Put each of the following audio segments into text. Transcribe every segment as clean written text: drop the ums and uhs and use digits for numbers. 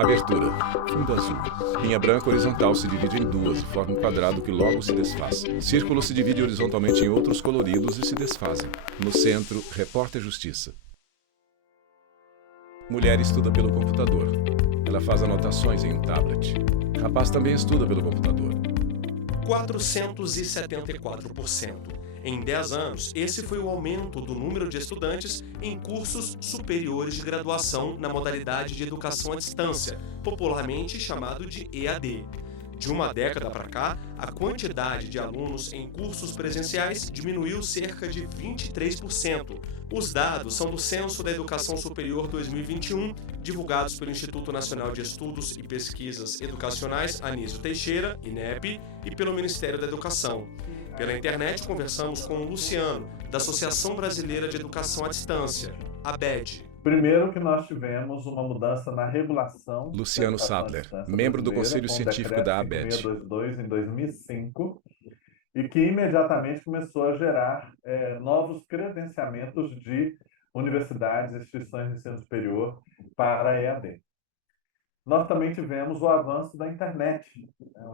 Abertura. Fundo azul. Linha branca horizontal se divide em duas e forma um quadrado que logo se desfaz. Círculo se divide horizontalmente em outros coloridos e se desfazem. No centro, Repórter Justiça. Mulher estuda pelo computador. Ela faz anotações em um tablet. Rapaz também estuda pelo computador. 474%. Em 10 anos, esse foi o aumento do número de estudantes em cursos superiores de graduação na modalidade de educação à distância, popularmente chamado de EAD. De uma década para cá, a quantidade de alunos em cursos presenciais diminuiu cerca de 23%. Os dados são do Censo da Educação Superior 2021, divulgados pelo Instituto Nacional de Estudos e Pesquisas Educacionais Anísio Teixeira, INEP, e pelo Ministério da Educação. Pela internet, conversamos com o Luciano, da Associação Brasileira de Educação à Distância, ABED. Primeiro que nós tivemos uma mudança na regulação Luciano Sattler, membro do Conselho Científico da ABED. 5622 em 2005, e que imediatamente começou a gerar novos credenciamentos de universidades e instituições de ensino superior para a EAD. Nós também tivemos o avanço da internet.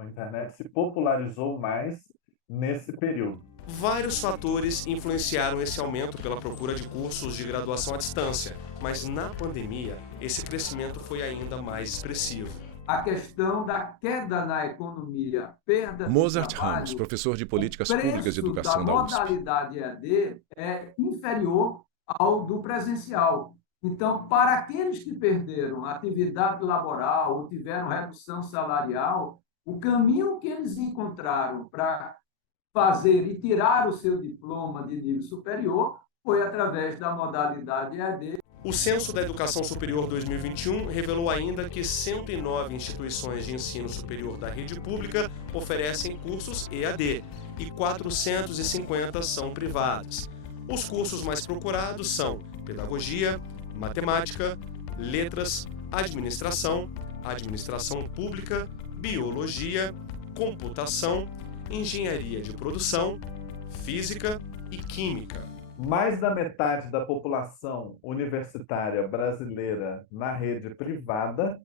A internet se popularizou mais nesse período. Vários fatores influenciaram esse aumento pela procura de cursos de graduação à distância, mas na pandemia, esse crescimento foi ainda mais expressivo. A questão da queda na economia, perda Mozart de trabalho, Ramos, professor de Políticas Públicas de Educação da da USP. modalidade EAD é inferior ao do presencial. Então, para aqueles que perderam a atividade laboral ou tiveram redução salarial, o caminho que eles encontraram para fazer e tirar o seu diploma de nível superior foi através da modalidade EAD. O Censo da Educação Superior 2021 revelou ainda que 109 instituições de ensino superior da rede pública oferecem cursos EAD e 450 são privadas. Os cursos mais procurados são Pedagogia, Matemática, Letras, Administração, Administração Pública, Biologia, Computação, Engenharia de Produção, Física e Química. Mais da metade da população universitária brasileira na rede privada,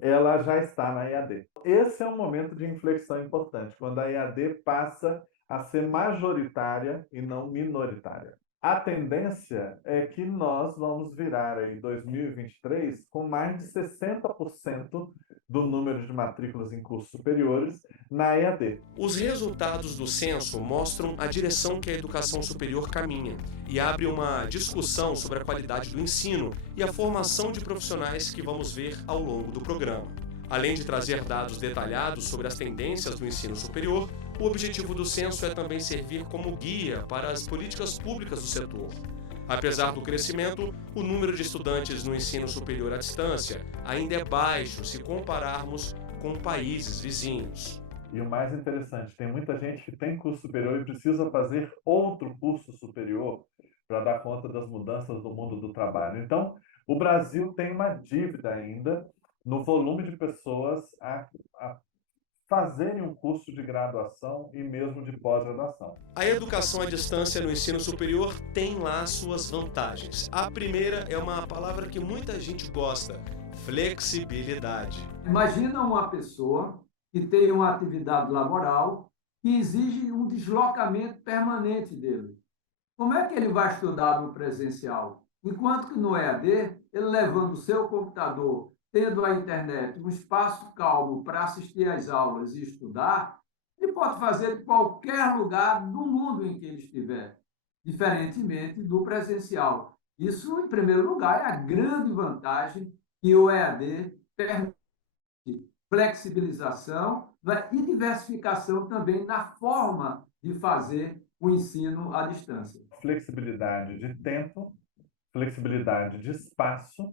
ela já está na EAD. Esse é um momento de inflexão importante, quando a EAD passa a ser majoritária e não minoritária. A tendência é que nós vamos virar em 2023 com mais de 60% do número de matrículas em cursos superiores na EAD. Os resultados do censo mostram a direção que a educação superior caminha e abre uma discussão sobre a qualidade do ensino e a formação de profissionais que vamos ver ao longo do programa. Além de trazer dados detalhados sobre as tendências do ensino superior, o objetivo do censo é também servir como guia para as políticas públicas do setor. Apesar do crescimento, o número de estudantes no ensino superior à distância ainda é baixo se compararmos com países vizinhos. E o mais interessante, tem muita gente que tem curso superior e precisa fazer outro curso superior para dar conta das mudanças do mundo do trabalho. Então, o Brasil tem uma dívida ainda no volume de pessoas a fazerem um curso de graduação e mesmo de pós-graduação. A educação à distância no ensino superior tem lá suas vantagens. A primeira é uma palavra que muita gente gosta: flexibilidade. Imagina uma pessoa que tem uma atividade laboral que exige um deslocamento permanente dele. Como é que ele vai estudar no presencial? Enquanto que no EAD, ele levando o seu computador, tendo a internet, um espaço calmo para assistir às aulas e estudar, ele pode fazer de qualquer lugar do mundo em que ele estiver, diferentemente do presencial. Isso, em primeiro lugar, é a grande vantagem que o EAD permite. Flexibilização e diversificação também na forma de fazer o ensino à distância. Flexibilidade de tempo, flexibilidade de espaço,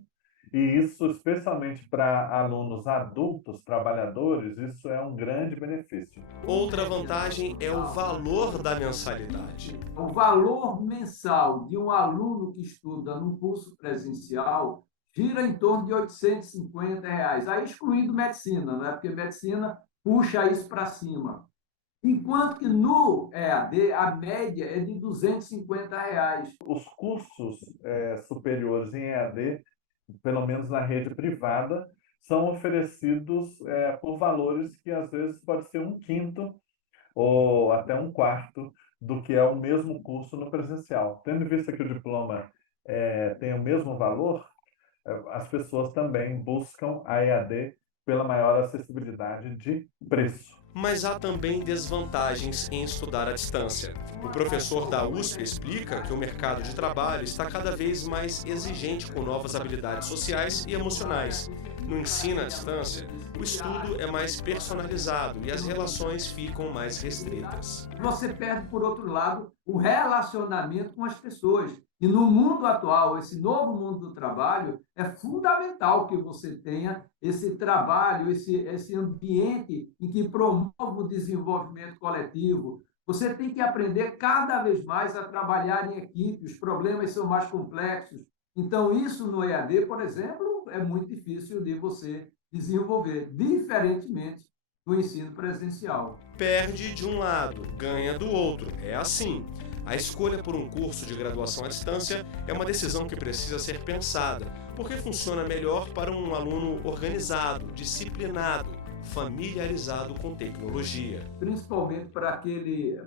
e isso, especialmente para alunos adultos, trabalhadores, isso é um grande benefício. Outra vantagem é o valor da mensalidade. O valor mensal de um aluno que estuda num curso presencial gira em torno de R$ 850, aí excluindo medicina, né? Porque medicina puxa isso para cima. Enquanto que no EAD, a média é de R$ 250. Os cursos superiores em EAD, pelo menos na rede privada, são oferecidos por valores que às vezes pode ser 1/5 ou até 1/4 do que é o mesmo curso no presencial. Tendo em vista que o diploma tem o mesmo valor, as pessoas também buscam a EAD pela maior acessibilidade de preço. Mas há também desvantagens em estudar à distância. O professor da USP explica que o mercado de trabalho está cada vez mais exigente com novas habilidades sociais e emocionais. No ensino à distância, o estudo é mais personalizado e as relações ficam mais restritas. Você perde, por outro lado, o relacionamento com as pessoas. E no mundo atual, esse novo mundo do trabalho, é fundamental que você tenha esse trabalho, esse ambiente em que promove o desenvolvimento coletivo. Você tem que aprender cada vez mais a trabalhar em equipe, os problemas são mais complexos. Então, isso no EAD, por exemplo, é muito difícil de você desenvolver, diferentemente do ensino presencial. Perde de um lado, ganha do outro. É assim. A escolha por um curso de graduação à distância é uma decisão que precisa ser pensada, porque funciona melhor para um aluno organizado, disciplinado, familiarizado com tecnologia. Principalmente para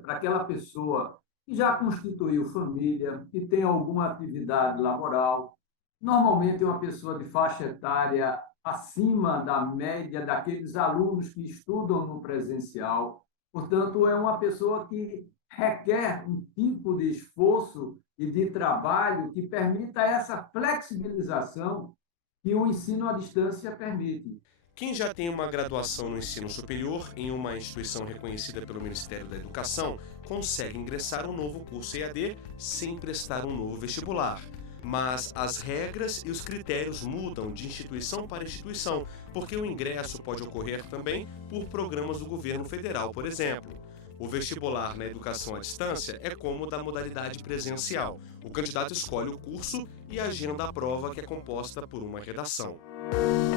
aquela pessoa que já constituiu família, que tem alguma atividade laboral. Normalmente é uma pessoa de faixa etária acima da média daqueles alunos que estudam no presencial. Portanto, é uma pessoa que requer um tipo de esforço e de trabalho que permita essa flexibilização que o ensino à distância permite. Quem já tem uma graduação no ensino superior em uma instituição reconhecida pelo Ministério da Educação consegue ingressar um novo curso EAD sem prestar um novo vestibular. Mas as regras e os critérios mudam de instituição para instituição, porque o ingresso pode ocorrer também por programas do governo federal, por exemplo. O vestibular na educação à distância é como o da modalidade presencial. O candidato escolhe o curso e agenda a prova, que é composta por uma redação.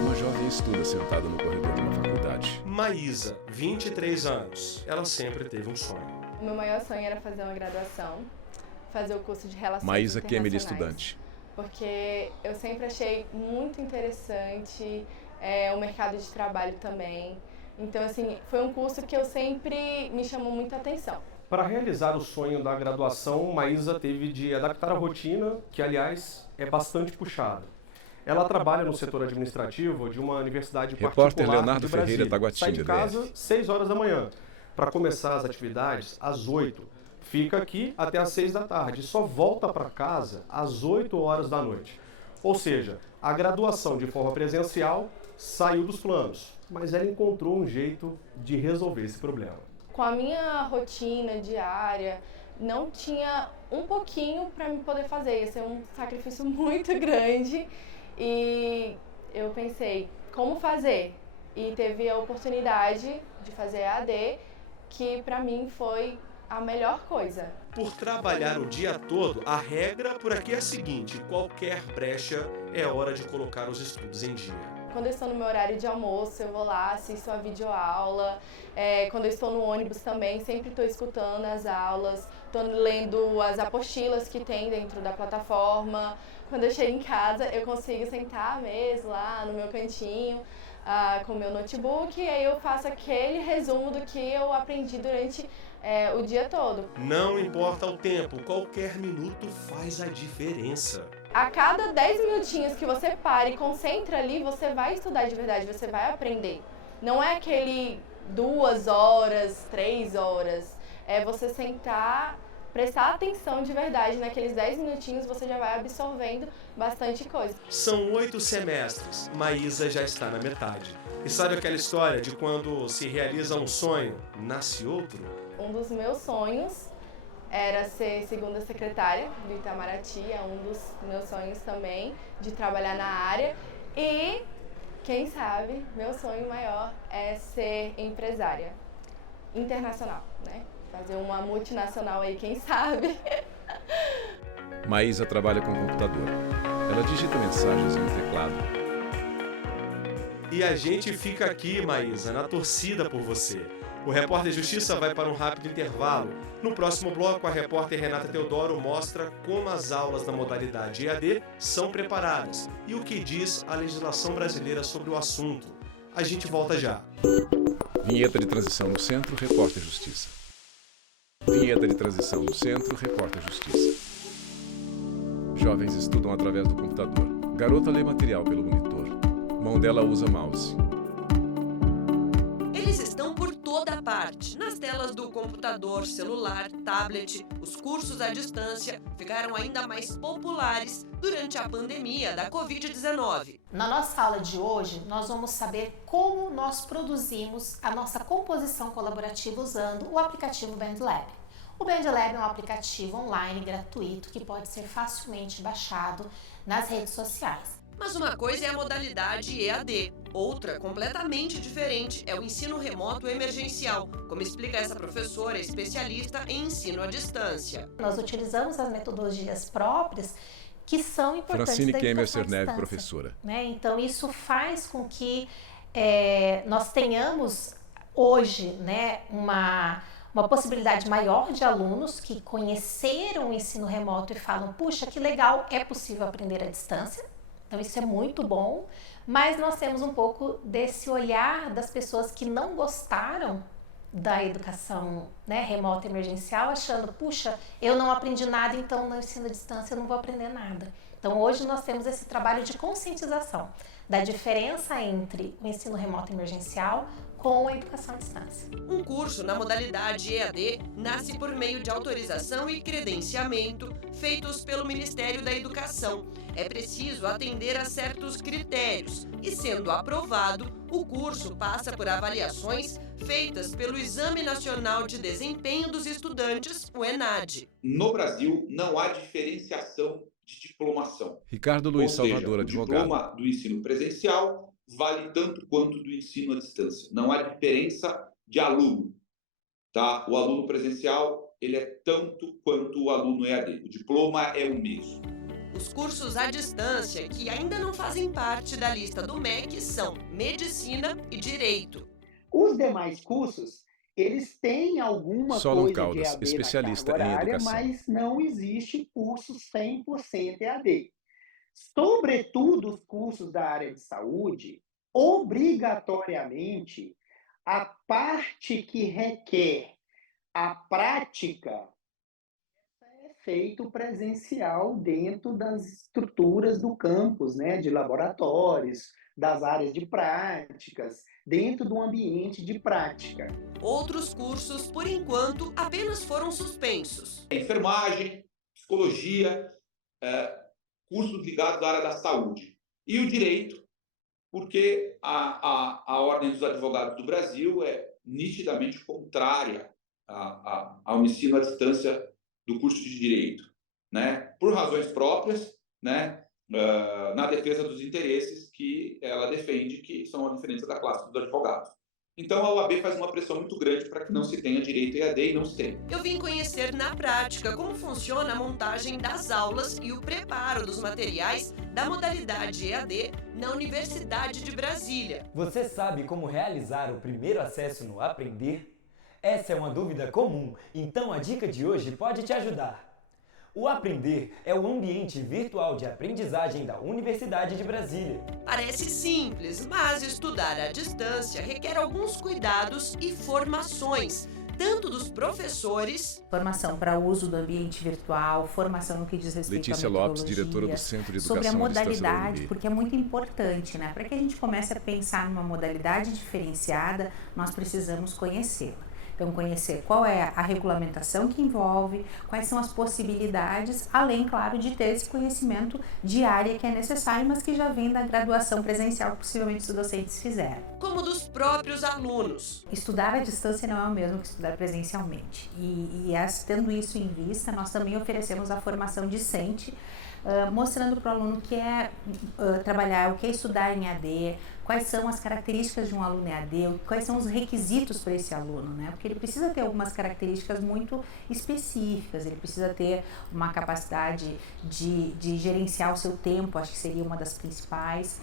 Uma jovem estuda sentada no corredor de uma faculdade. Maísa, 23 anos. Ela sempre teve um sonho. O meu maior sonho era fazer uma graduação, fazer o curso de Relações Maísa Kemely, Internacionais. estudante. Porque eu sempre achei muito interessante o mercado de trabalho também. Então, assim, foi um curso que eu sempre me chamou muita atenção. Para realizar o sonho da graduação, Maísa teve de adaptar a rotina, que, aliás, é bastante puxada. Ela trabalha no setor administrativo de uma universidade Repórter particular Leonardo de Brasília. Ferreira, Taguatinga, Sai de casa DF. 6 horas da manhã, para começar as atividades às 8. Fica aqui até às 6 da tarde e só volta para casa às 8 horas da noite. Ou seja, a graduação de forma presencial saiu dos planos, mas ela encontrou um jeito de resolver esse problema. Com a minha rotina diária, não tinha um pouquinho para me poder fazer. Ia ser um sacrifício muito grande e eu pensei, como fazer? E teve a oportunidade de fazer EAD, que para mim foi a melhor coisa. Por trabalhar o dia todo, a regra por aqui é a seguinte: qualquer brecha é hora de colocar os estudos em dia. Quando eu estou no meu horário de almoço, eu vou lá, assisto a videoaula. Quando eu estou no ônibus também, sempre estou escutando as aulas, estou lendo as apostilas que tem dentro da plataforma. Quando eu chego em casa, eu consigo sentar mesmo lá no meu cantinho, com o meu notebook, e aí eu faço aquele resumo do que eu aprendi durante o dia todo. Não importa o tempo, qualquer minuto faz a diferença. A cada 10 minutinhos que você para e concentra ali, você vai estudar de verdade, você vai aprender. Não é aquele 2 horas, 3 horas. É você sentar, prestar atenção de verdade naqueles 10 minutinhos, você já vai absorvendo bastante coisa. São 8 semestres, Maísa já está na metade. E sabe aquela história de quando se realiza um sonho, nasce outro? Um dos meus sonhos era ser segunda secretária do Itamaraty, é um dos meus sonhos também, de trabalhar na área. E, quem sabe, meu sonho maior é ser empresária internacional, né? Fazer uma multinacional aí, quem sabe? Maísa trabalha com computador. Ela digita mensagens no teclado. E a gente fica aqui, Maísa, na torcida por você. O Repórter Justiça vai para um rápido intervalo. No próximo bloco, a repórter Renata Teodoro mostra como as aulas da modalidade EAD são preparadas e o que diz a legislação brasileira sobre o assunto. A gente volta já. Vinheta de transição no Centro, Repórter Justiça. Vinheta de transição no Centro, Repórter Justiça. Jovens estudam através do computador. Garota lê material pelo monitor. Mão dela usa mouse. Eles estão por toda parte, nas telas do computador, celular, tablet. Os cursos à distância ficaram ainda mais populares durante a pandemia da Covid-19. Na nossa aula de hoje, nós vamos saber como nós produzimos a nossa composição colaborativa usando o aplicativo BandLab. O BandLab é um aplicativo online gratuito que pode ser facilmente baixado nas redes sociais. Mas uma coisa é a modalidade EAD, outra, completamente diferente, é o ensino remoto emergencial, como explica essa professora especialista em ensino à distância. Nós utilizamos as metodologias próprias que são importantes Francine da Kemmer educação à Cerneve, distância, professora. né? Então, isso faz com que nós tenhamos hoje, né, uma possibilidade maior de alunos que conheceram o ensino remoto e falam, puxa, que legal, é possível aprender à distância. Então isso é muito bom, mas nós temos um pouco desse olhar das pessoas que não gostaram da educação, né, remota emergencial, achando, puxa, eu não aprendi nada, então no ensino à distância eu não vou aprender nada. Então hoje nós temos esse trabalho de conscientização da diferença entre o ensino remoto emergencial com a educação à distância. Um curso na modalidade EAD nasce por meio de autorização e credenciamento feitos pelo Ministério da Educação. É preciso atender a certos critérios e, sendo aprovado, o curso passa por avaliações feitas pelo Exame Nacional de Desempenho dos Estudantes, o ENAD. No Brasil, não há diferenciação de diplomação. Ricardo Luiz Ou seja, Salvador, o advogado. diploma do ensino presencial vale tanto quanto do ensino à distância. Não há diferença de aluno. Tá? O aluno presencial ele é tanto quanto o aluno EAD. O diploma é o mesmo. Os cursos à distância que ainda não fazem parte da lista do MEC são Medicina e Direito. Os demais cursos, eles têm alguma Solon coisa Caldas, de EAD especialista na carga em horária, educação. mas não existe curso 100% EAD. Sobretudo os cursos da área de saúde, obrigatoriamente, a parte que requer a prática é feito presencial dentro das estruturas do campus, né, de laboratórios, das áreas de práticas, dentro do ambiente de prática. Outros cursos, por enquanto, apenas foram suspensos. Enfermagem, psicologia, cursos ligados à área da saúde. E o direito, porque a Ordem dos Advogados do Brasil é nitidamente contrária ao ensino à distância do curso de direito, né? Por razões próprias, né? Na defesa dos interesses que ela defende, que são a diferença da classe dos advogados. Então a OAB faz uma pressão muito grande para que não se tenha direito EAD e não se tem. Eu vim conhecer na prática como funciona a montagem das aulas e o preparo dos materiais da modalidade EAD na Universidade de Brasília. Você sabe como realizar o primeiro acesso no Aprender? Essa é uma dúvida comum, então a dica de hoje pode te ajudar. O Aprender é o ambiente virtual de aprendizagem da Universidade de Brasília. Parece simples, mas estudar à distância requer alguns cuidados e formações, tanto dos professores... Formação para o uso do ambiente virtual, formação no que diz respeito Letícia à Lopes, diretora do Centro de Educação sobre a à Distância da modalidade, UNB. porque é muito importante, né? Para que a gente comece a pensar numa modalidade diferenciada, nós precisamos conhecê-la. Então, conhecer qual é a regulamentação que envolve, quais são as possibilidades, além, claro, de ter esse conhecimento de área que é necessário, mas que já vem da graduação presencial que possivelmente os docentes fizeram. Como dos próprios alunos. Estudar à distância não é o mesmo que estudar presencialmente. Tendo isso em vista, nós também oferecemos a formação discente, mostrando para o aluno o que é trabalhar, o que é estudar em AD, quais são as características de um aluno EAD, quais são os requisitos para esse aluno, né? Porque ele precisa ter algumas características muito específicas, ele precisa ter uma capacidade de gerenciar o seu tempo, acho que seria uma das principais.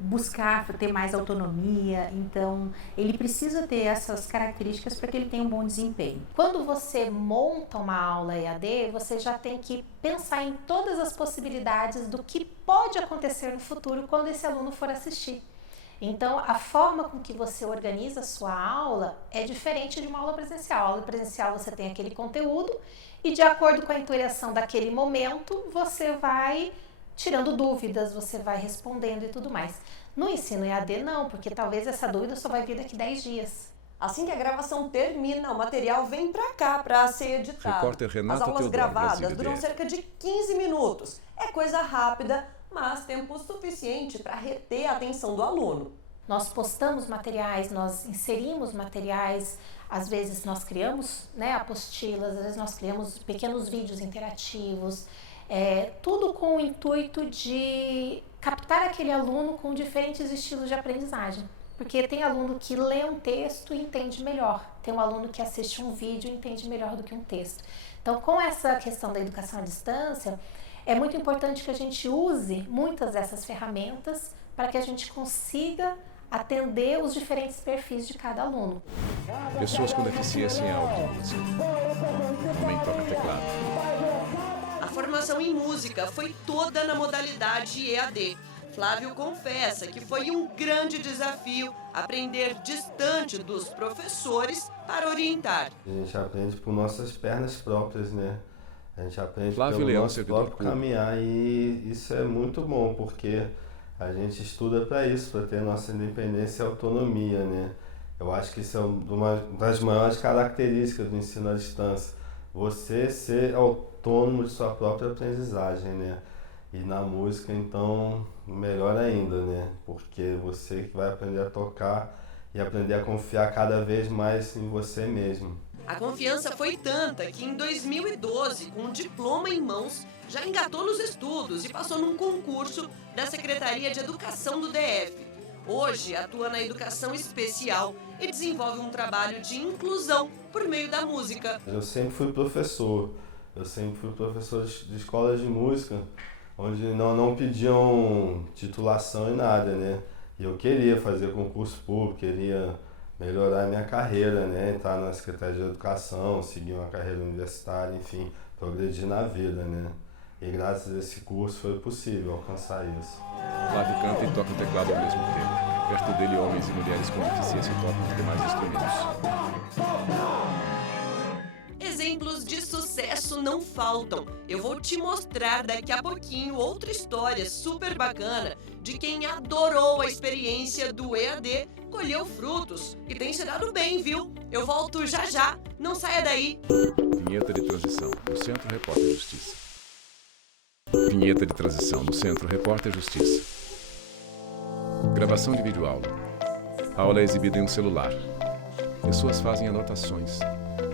buscar ter mais autonomia. Então, ele precisa ter essas características para que ele tenha um bom desempenho. Quando você monta uma aula EAD, você já tem que pensar em todas as possibilidades do que pode acontecer no futuro quando esse aluno for assistir. Então, a forma com que você organiza a sua aula é diferente de uma aula presencial. A aula presencial você tem aquele conteúdo e, de acordo com a interação daquele momento, você vai tirando dúvidas, você vai respondendo e tudo mais. No ensino EAD não, porque talvez essa dúvida só vai vir daqui 10 dias. Assim que a gravação termina, o material vem para cá para ser editado. Repórter Renata As aulas Teodoro, gravadas Brasília duram DF. cerca de 15 minutos. É coisa rápida, mas tempo suficiente para reter a atenção do aluno. Nós postamos materiais, nós inserimos materiais, às vezes nós criamos, né, apostilas, às vezes nós criamos pequenos vídeos interativos, tudo com o intuito de captar aquele aluno com diferentes estilos de aprendizagem. Porque tem aluno que lê um texto e entende melhor, tem um aluno que assiste um vídeo e entende melhor do que um texto. Então, com essa questão da educação à distância, é muito importante que a gente use muitas dessas ferramentas para que a gente consiga atender os diferentes perfis de cada aluno. Pessoas com deficiência em áudio e música. Também toca teclado. A formação em música foi toda na modalidade EAD. Flávio confessa que foi um grande desafio aprender distante dos professores para orientar. A gente aprende por nossas pernas próprias, né? A gente aprende Flávio pelo Leão, nosso servidor próprio público. caminhar, e isso é muito bom, porque a gente estuda para isso, para ter nossa independência e autonomia, né? Eu acho que isso é uma das maiores características do ensino à distância. Você ser autônomo de sua própria aprendizagem, né? E na música, então, melhor ainda, né? Porque você que vai aprender a tocar e aprender a confiar cada vez mais em você mesmo. A confiança foi tanta que em 2012, com um diploma em mãos, já engatou nos estudos e passou num concurso da Secretaria de Educação do DF. Hoje atua na educação especial e desenvolve um trabalho de inclusão por meio da música. Eu sempre fui professor de escolas de música, onde não pediam titulação e nada, né? E eu queria fazer concurso público, queria melhorar a minha carreira, né? Entrar na Secretaria de Educação, seguir uma carreira universitária, enfim, progredir na vida, né? E graças a esse curso foi possível alcançar isso. Flávio canta e toca o teclado ao mesmo tempo. Perto dele, homens e mulheres com deficiência tocam os demais instrumentos. Exemplos de sucesso não faltam. Eu vou te mostrar daqui a pouquinho outra história super bacana de quem adorou a experiência do EAD, colheu frutos e tem se dado bem, viu? Eu volto já já, não saia daí. Vinheta de transição no Centro Repórter Justiça. Vinheta de transição no Centro Repórter Justiça. Gravação de videoaula. A aula é exibida em um celular. Pessoas fazem anotações.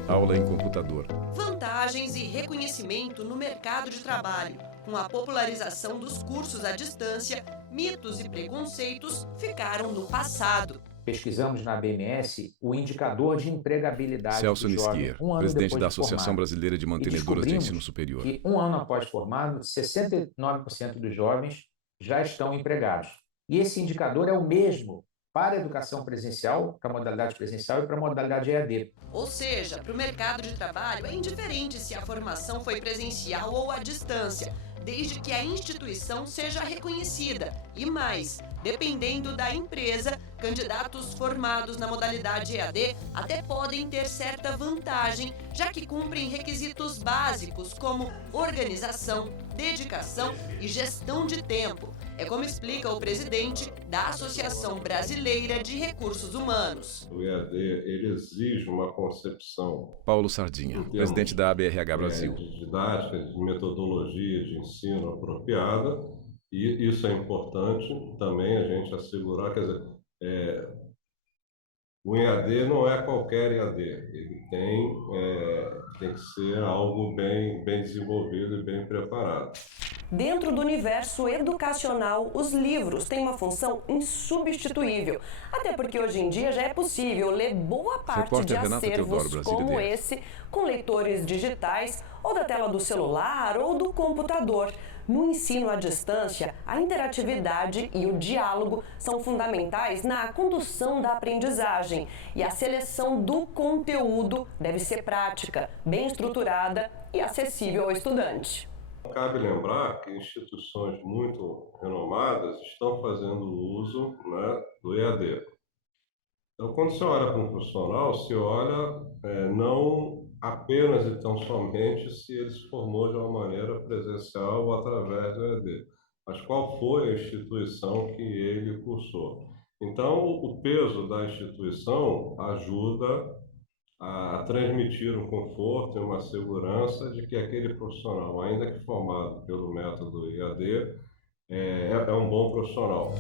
Aula em computador. Vantagens e reconhecimento no mercado de trabalho. Com a popularização dos cursos à distância, mitos e preconceitos ficaram no passado. Pesquisamos na BMS o indicador de empregabilidade Celso do jovem Nisquier, um ano presidente depois da de Associação formado. Brasileira de E Mantenedoras de descobrimos Ensino Superior. que um ano após formado, 69% dos jovens já estão empregados. E esse indicador é o mesmo para a educação presencial, para a modalidade presencial e para a modalidade EAD. Ou seja, para o mercado de trabalho é indiferente se a formação foi presencial ou à distância, desde que a instituição seja reconhecida. E mais, dependendo da empresa, candidatos formados na modalidade EAD até podem ter certa vantagem, já que cumprem requisitos básicos como organização, dedicação e gestão de tempo. É como explica o presidente da Associação Brasileira de Recursos Humanos. O EAD, ele exige uma concepção... Paulo Sardinha, presidente da ABRH Brasil. De didática, de metodologia de ensino apropriada, e isso é importante também a gente assegurar, quer dizer, o EAD não é qualquer EAD, ele tem que ser algo bem desenvolvido e bem preparado. Dentro do universo educacional, os livros têm uma função insubstituível, até porque hoje em dia já é possível ler boa parte de acervos como esse com leitores digitais ou da tela do celular ou do computador. No ensino à distância, a interatividade e o diálogo são fundamentais na condução da aprendizagem e a seleção do conteúdo deve ser prática, bem estruturada e acessível ao estudante. Cabe lembrar que instituições muito renomadas estão fazendo uso, né, do EAD. Então, quando você olha para um profissional, se olha não apenas e tão somente se ele se formou de uma maneira presencial ou através do EAD, mas qual foi a instituição que ele cursou. Então, o peso da instituição ajuda a transmitir um conforto e uma segurança de que aquele profissional, ainda que formado pelo método EAD, é um bom profissional.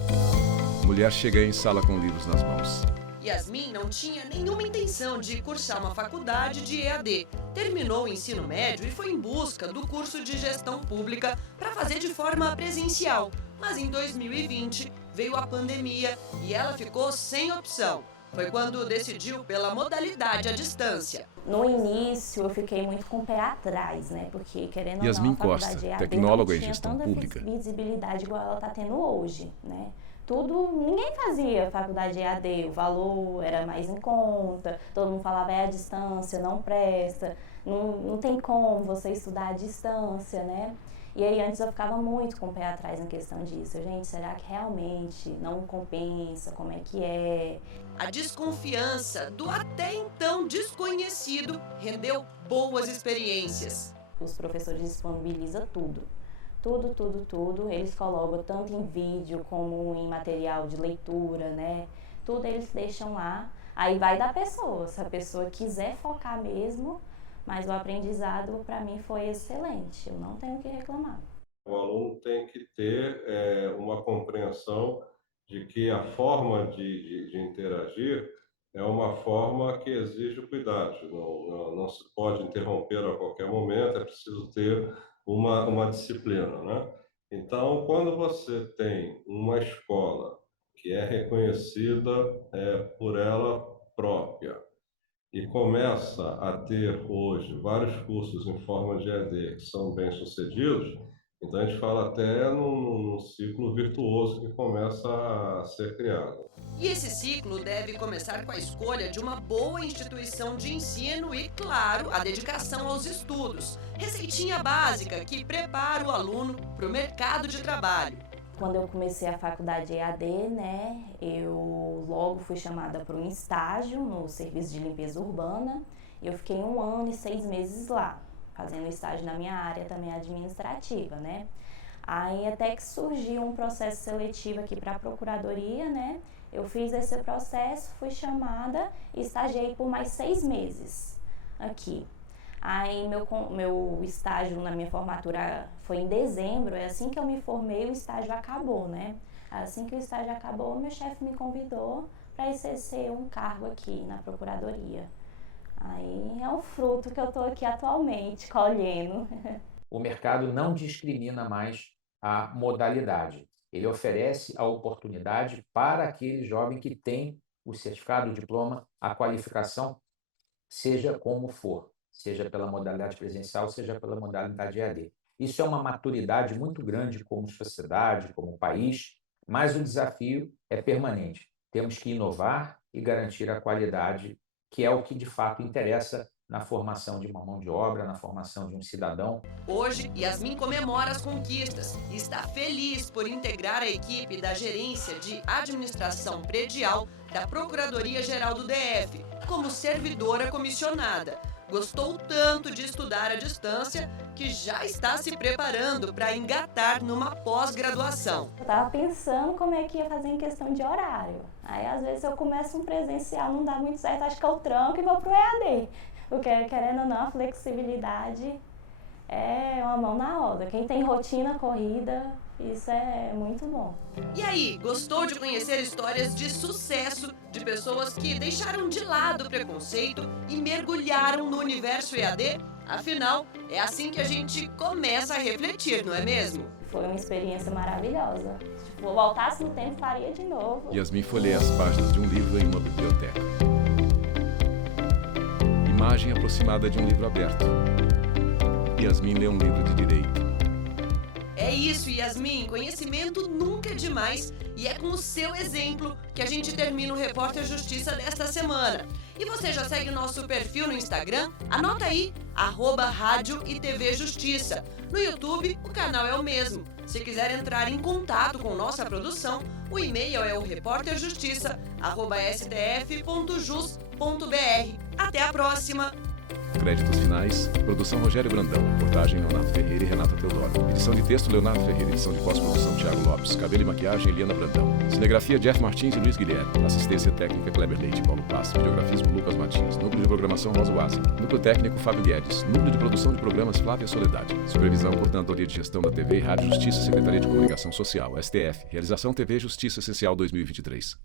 Mulher chega em sala com livros nas mãos. Yasmin não tinha nenhuma intenção de cursar uma faculdade de EAD. Terminou o ensino médio e foi em busca do curso de gestão pública para fazer de forma presencial. Mas em 2020 veio a pandemia e ela ficou sem opção. Foi quando decidiu pela modalidade à distância. No início eu fiquei muito com o pé atrás, né? Porque querendo Yasmin ou não, a faculdade Costa, EAD tecnóloga não em tinha gestão tanta pública. visibilidade igual ela está tendo hoje, né? Ninguém fazia faculdade EAD, o valor era mais em conta, todo mundo falava à distância, não presta, não tem como você estudar à distância, né? E aí antes eu ficava muito com o pé atrás na questão disso. Gente, será que realmente não compensa? Como é que é? A desconfiança do até então desconhecido rendeu boas experiências. Os professores disponibilizam tudo. Tudo. Eles colocam tanto em vídeo como em material de leitura, né? Tudo eles deixam lá. Aí vai da pessoa, se a pessoa quiser focar mesmo, mas o aprendizado para mim foi excelente, eu não tenho o que reclamar. O aluno tem que ter uma compreensão de que a forma de interagir é uma forma que exige cuidado. Não se pode interromper a qualquer momento, é preciso ter uma disciplina, né? Então, quando você tem uma escola que é reconhecida por ela própria e começa a ter hoje vários cursos em forma de EAD que são bem-sucedidos, então a gente fala até num ciclo virtuoso que começa a ser criado. E esse ciclo deve começar com a escolha de uma boa instituição de ensino e, claro, a dedicação aos estudos. Receitinha básica que prepara o aluno para o mercado de trabalho. Quando eu comecei a faculdade EAD, né, eu logo fui chamada para um estágio no serviço de limpeza urbana. Eu fiquei 1 ano e 6 meses lá, fazendo estágio na minha área também administrativa, né. Aí até que surgiu um processo seletivo aqui para a procuradoria, né. Eu fiz esse processo, fui chamada e estagiei por mais 6 meses aqui. Aí meu estágio na minha formatura foi em dezembro, é assim que eu me formei, o estágio acabou, né? Assim que o estágio acabou, meu chefe me convidou para exercer um cargo aqui na procuradoria. Aí é um fruto que eu estou aqui atualmente colhendo. O mercado não discrimina mais a modalidade. Ele oferece a oportunidade para aquele jovem que tem o certificado, o diploma, a qualificação, seja como for, seja pela modalidade presencial, seja pela modalidade EAD. Isso é uma maturidade muito grande como sociedade, como país, mas o desafio é permanente. Temos que inovar e garantir a qualidade, que é o que de fato interessa na formação de uma mão de obra, na formação de um cidadão. Hoje, Yasmin comemora as conquistas e está feliz por integrar a equipe da Gerência de Administração Predial da Procuradoria-Geral do DF, como servidora comissionada. Gostou tanto de estudar à distância que já está se preparando para engatar numa pós-graduação. Eu estava pensando como é que ia fazer em questão de horário. Aí, às vezes, eu começo um presencial, não dá muito certo, acho que eu tranco e vou pro EAD. Porque, querendo ou não, a flexibilidade é uma mão na roda. Quem tem rotina corrida, isso é muito bom. E aí, gostou de conhecer histórias de sucesso de pessoas que deixaram de lado o preconceito e mergulharam no universo EAD? Afinal, é assim que a gente começa a refletir, não é mesmo? Foi uma experiência maravilhosa. Se eu voltasse no tempo, faria de novo. Yasmin folheia as páginas de um livro em uma biblioteca. Imagem aproximada de um livro aberto. Yasmin lê um livro de direito. É isso, Yasmin. Conhecimento nunca é demais e é com o seu exemplo que a gente termina o Repórter Justiça desta semana. E você já segue o nosso perfil no Instagram? Anota aí, @Rádio e TV Justiça. No YouTube, o canal é o mesmo. Se quiser entrar em contato com nossa produção, o e-mail é o reporterjustiça@stf.jus.br. Até a próxima! Créditos finais, produção Rogério Brandão, reportagem Leonardo Ferreira e Renata Teodoro, edição de texto Leonardo Ferreira, edição de pós-produção Thiago Lopes, cabelo e maquiagem Eliana Brandão, cinegrafia Jeff Martins e Luiz Guilherme, assistência técnica Kleber Leite e Paulo Paz, videografismo Lucas Martins, núcleo de programação Rosa Oasi, núcleo técnico Fábio Guedes, núcleo de produção de programas Flávia Soledade, supervisão Coordenadoria de Gestão da TV e Rádio Justiça, Secretaria de Comunicação Social, STF, realização TV Justiça Essencial 2023.